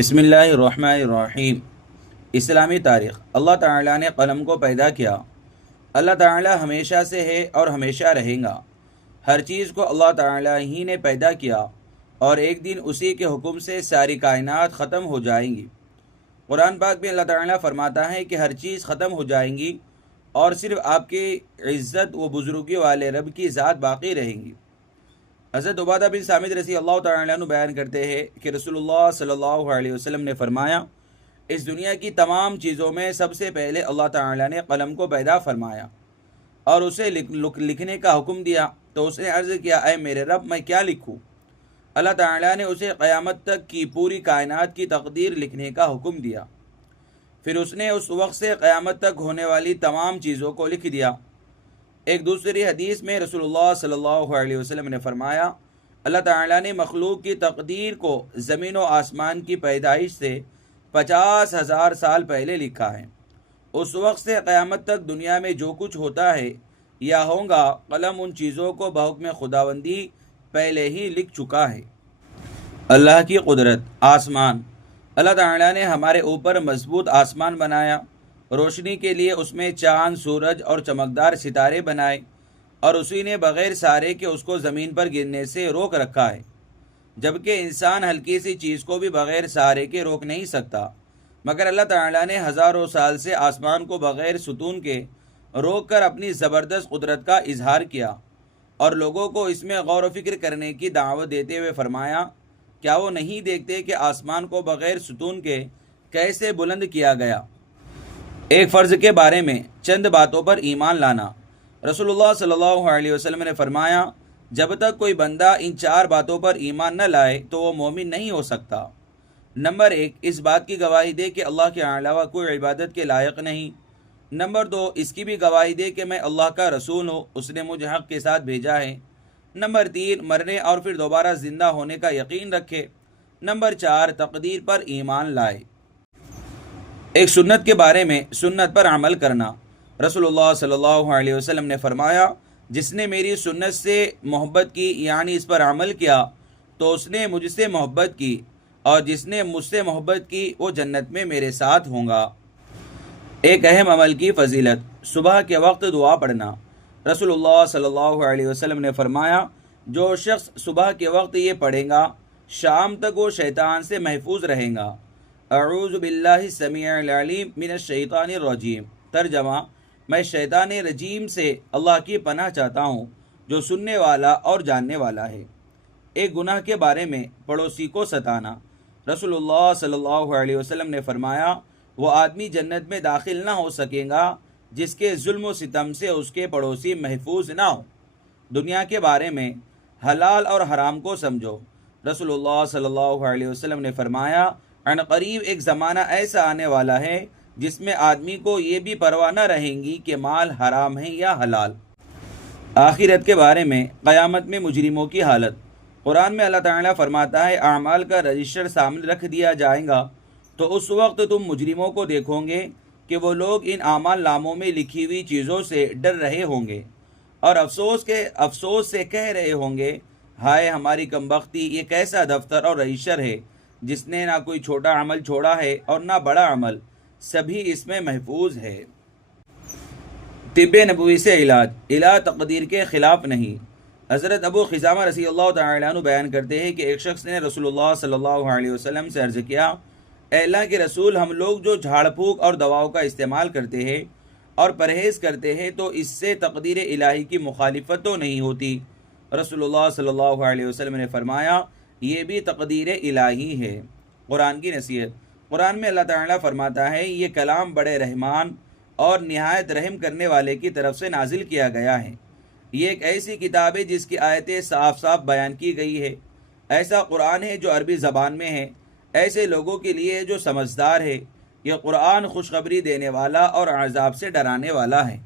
بسم اللہ الرحمن الرحیم۔ اسلامی تاریخ۔ اللہ تعالیٰ نے قلم کو پیدا کیا۔ اللہ تعالیٰ ہمیشہ سے ہے اور ہمیشہ رہیں گا۔ ہر چیز کو اللہ تعالیٰ ہی نے پیدا کیا اور ایک دن اسی کے حکم سے ساری کائنات ختم ہو جائیں گی۔ قرآن پاک میں اللہ تعالیٰ فرماتا ہے کہ ہر چیز ختم ہو جائیں گی اور صرف آپ کی عزت و بزرگی والے رب کی ذات باقی رہیں گی۔ حضرت عبادہ بن صامت رضی اللہ تعالیٰ عنہ بیان کرتے ہیں کہ رسول اللہ صلی اللہ علیہ وسلم نے فرمایا، اس دنیا کی تمام چیزوں میں سب سے پہلے اللہ تعالیٰ نے قلم کو پیدا فرمایا اور اسے لکھنے کا حکم دیا، تو اس نے عرض کیا، اے میرے رب، میں کیا لکھوں؟ اللہ تعالیٰ نے اسے قیامت تک کی پوری کائنات کی تقدیر لکھنے کا حکم دیا۔ پھر اس نے اس وقت سے قیامت تک ہونے والی تمام چیزوں کو لکھ دیا۔ ایک دوسری حدیث میں رسول اللہ صلی اللہ علیہ وسلم نے فرمایا، اللہ تعالیٰ نے مخلوق کی تقدیر کو زمین و آسمان کی پیدائش سے 50,000 سال پہلے لکھا ہے۔ اس وقت سے قیامت تک دنیا میں جو کچھ ہوتا ہے یا ہوگا، قلم ان چیزوں کو بحکم خداوندی پہلے ہی لکھ چکا ہے۔ اللہ کی قدرت۔ آسمان۔ اللہ تعالیٰ نے ہمارے اوپر مضبوط آسمان بنایا، روشنی کے لیے اس میں چاند، سورج اور چمکدار ستارے بنائے، اور اسی نے بغیر سہارے کے اس کو زمین پر گرنے سے روک رکھا ہے، جبکہ انسان ہلکی سی چیز کو بھی بغیر سہارے کے روک نہیں سکتا، مگر اللہ تعالیٰ نے ہزاروں سال سے آسمان کو بغیر ستون کے روک کر اپنی زبردست قدرت کا اظہار کیا اور لوگوں کو اس میں غور و فکر کرنے کی دعوت دیتے ہوئے فرمایا، کیا وہ نہیں دیکھتے کہ آسمان کو بغیر ستون کے کیسے بلند کیا گیا؟ ایک فرض کے بارے میں چند باتوں پر ایمان لانا۔ رسول اللہ صلی اللہ علیہ وسلم نے فرمایا، جب تک کوئی بندہ ان 4 باتوں پر ایمان نہ لائے تو وہ مومن نہیں ہو سکتا۔ نمبر 1، اس بات کی گواہی دے کہ اللہ کے علاوہ کوئی عبادت کے لائق نہیں۔ نمبر 2، اس کی بھی گواہی دے کہ میں اللہ کا رسول ہوں، اس نے مجھے حق کے ساتھ بھیجا ہے۔ نمبر 3، مرنے اور پھر دوبارہ زندہ ہونے کا یقین رکھے۔ نمبر 4، تقدیر پر ایمان لائے۔ ایک سنت کے بارے میں سنت پر عمل کرنا۔ رسول اللہ صلی اللہ علیہ وسلم نے فرمایا، جس نے میری سنت سے محبت کی، یعنی اس پر عمل کیا، تو اس نے مجھ سے محبت کی، اور جس نے مجھ سے محبت کی وہ جنت میں میرے ساتھ ہوں گا۔ ایک اہم عمل کی فضیلت۔ صبح کے وقت دعا پڑھنا۔ رسول اللہ صلی اللہ علیہ وسلم نے فرمایا، جو شخص صبح کے وقت یہ پڑھے گا، شام تک وہ شیطان سے محفوظ رہے گا۔ اعوذ باللہ السمیع العلیم من الشیطان الرجیم۔ ترجمہ، میں شیطان رجیم سے اللہ کی پناہ چاہتا ہوں، جو سننے والا اور جاننے والا ہے۔ ایک گناہ کے بارے میں پڑوسی کو ستانا۔ رسول اللہ صلی اللہ علیہ وسلم نے فرمایا، وہ آدمی جنت میں داخل نہ ہو سکے گا جس کے ظلم و ستم سے اس کے پڑوسی محفوظ نہ ہو۔ دنیا کے بارے میں حلال اور حرام کو سمجھو۔ رسول اللہ صلی اللہ علیہ وسلم نے فرمایا، عنقریب ایک زمانہ ایسا آنے والا ہے جس میں آدمی کو یہ بھی پرواہ نہ رہیں گی کہ مال حرام ہے یا حلال۔ آخرت کے بارے میں قیامت میں مجرموں کی حالت۔ قرآن میں اللہ تعالیٰ فرماتا ہے، اعمال کا رجسٹر سامنے رکھ دیا جائے گا تو اس وقت تم مجرموں کو دیکھو گے کہ وہ لوگ ان اعمال ناموں میں لکھی ہوئی چیزوں سے ڈر رہے ہوں گے اور افسوس سے کہہ رہے ہوں گے، ہائے ہماری کمبختی، یہ کیسا دفتر اور رجسٹر ہے جس نے نہ کوئی چھوٹا عمل چھوڑا ہے اور نہ بڑا عمل، سبھی اس میں محفوظ ہے۔ طب نبوی سے علاج تقدیر کے خلاف نہیں۔ حضرت ابو خزامہ رضی اللہ تعالیٰ عنہ بیان کرتے ہیں کہ ایک شخص نے رسول اللہ صلی اللہ علیہ وسلم سے عرض کیا، اے اللہ کے رسول، ہم لوگ جو جھاڑ پھونک اور دواؤں کا استعمال کرتے ہیں اور پرہیز کرتے ہیں تو اس سے تقدیر الہی کی مخالفت تو نہیں ہوتی؟ رسول اللہ صلی اللہ علیہ وسلم نے فرمایا، یہ بھی تقدیر الہی ہے۔ قرآن کی نصیحت۔ قرآن میں اللہ تعالیٰ فرماتا ہے، یہ کلام بڑے رحمان اور نہایت رحم کرنے والے کی طرف سے نازل کیا گیا ہے۔ یہ ایک ایسی کتاب ہے جس کی آیتیں صاف صاف بیان کی گئی ہے۔ ایسا قرآن ہے جو عربی زبان میں ہے، ایسے لوگوں کے لیے جو سمجھدار ہے۔ یہ قرآن خوشخبری دینے والا اور عذاب سے ڈرانے والا ہے۔